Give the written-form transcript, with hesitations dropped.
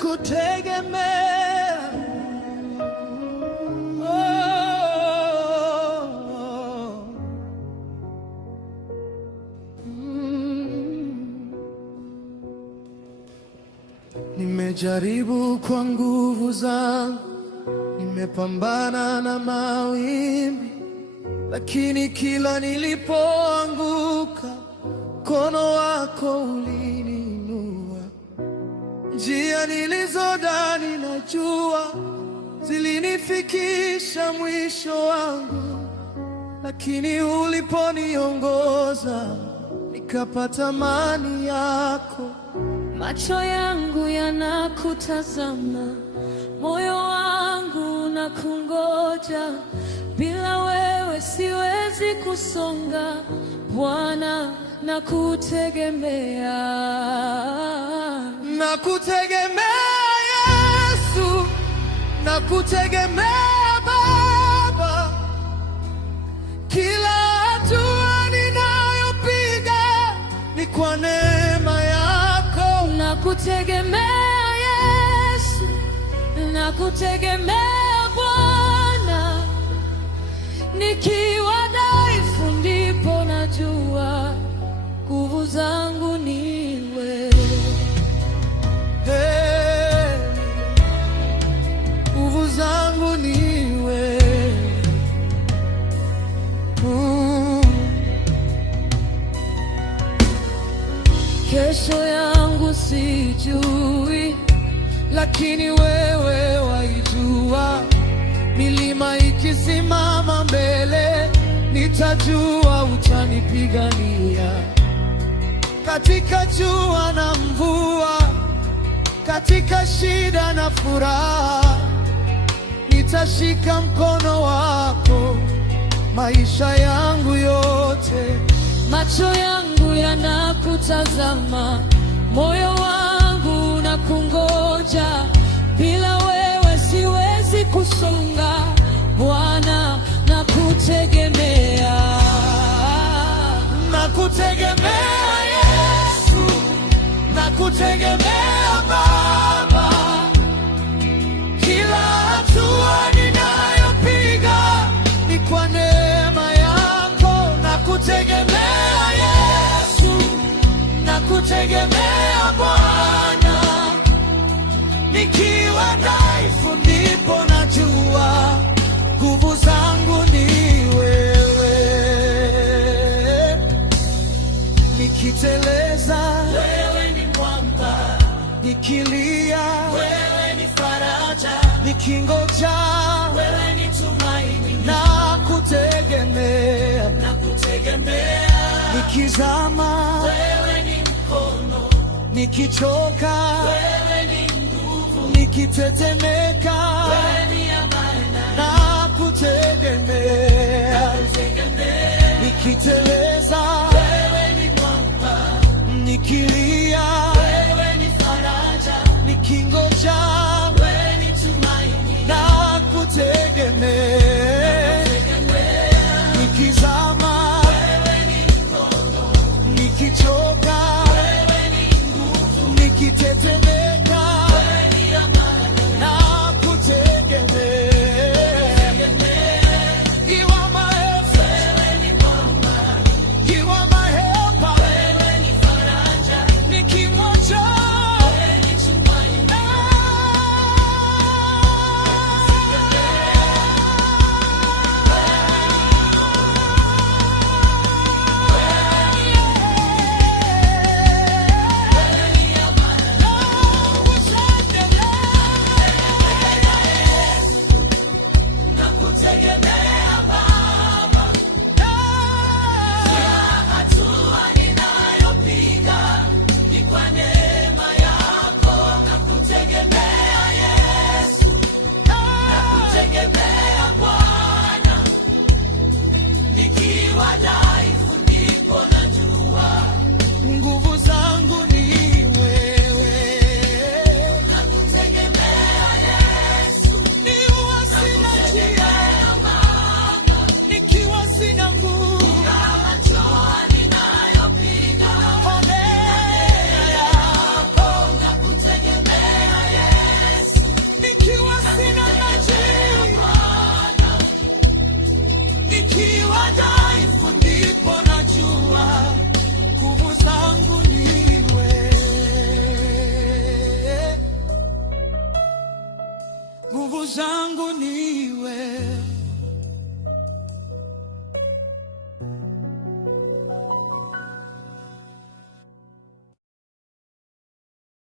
nakutegemea. Nimejaribu kwa nguvu zangu, nimepambana na mawimbi, lakini kila nilipoanguka, mkono wako uliniinua. Njia nilizodhani najua zilinifikisha mwisho wangu, lakini uliponiongoza nikapata amani yako. Macho yangu yanakutazama, moyo wangu unakungoja. Bila wewe siwezi kusonga, Bwana nakutegemea. Nakutegemea Yesu, nakutegemea Baba. Kila hatua ninayopiga ni kwa neema yako. Nakutegemea Yesu, nakutegemea Bwana. Nikiwa dhaifu ndipo najua nguvu zangu ni wewe. Nguvu zangu ni wewe. Kesho yangu sijui, lakini wewe waijua. Milima ikisimama mbele, nitajua utanipigania. Katika jua na mvua, katika shida na furaha, nitashika mkono wako maisha yangu yote. Macho yangu yanakutazama, moyo wangu unakungoja. Bila wewe siwezi kusonga, Bwana nakutegemea. Nakutegemea Yesu, nakutegemea Baba. Kila hatua ninayopiga ni kwa neema yako. Nakutegemea Yesu, nakutegemea Bwana. Nikiwa dhaifu ndipo najua nguvu zangu ni wewe. Nikiteleza wewe ni mwamba, nikilia wewe ni faraja, nikingoja wewe ni tumaini. Nakutegemea, nakutegemea. Nikizama wewe ni mkono, nikichoka wewe ni nguvu, nikitetemeka wewe ni amani. Nakutegemea, nakutegemea. Nikiteleza wewe ni mwamba, nikilia wewe ni faraja, nikingoja wewe ni tumaini. Nakutegemea, nikizama wewe ni mkono, nikichoka wewe ni nguvu, nikitetemeka wewe ni amani. Nakutegemea. You are my help, wewe ni mwamba. You are my helper, wewe ni faraja, nikimwacha wewe ni tumaini. yangu ni wewe.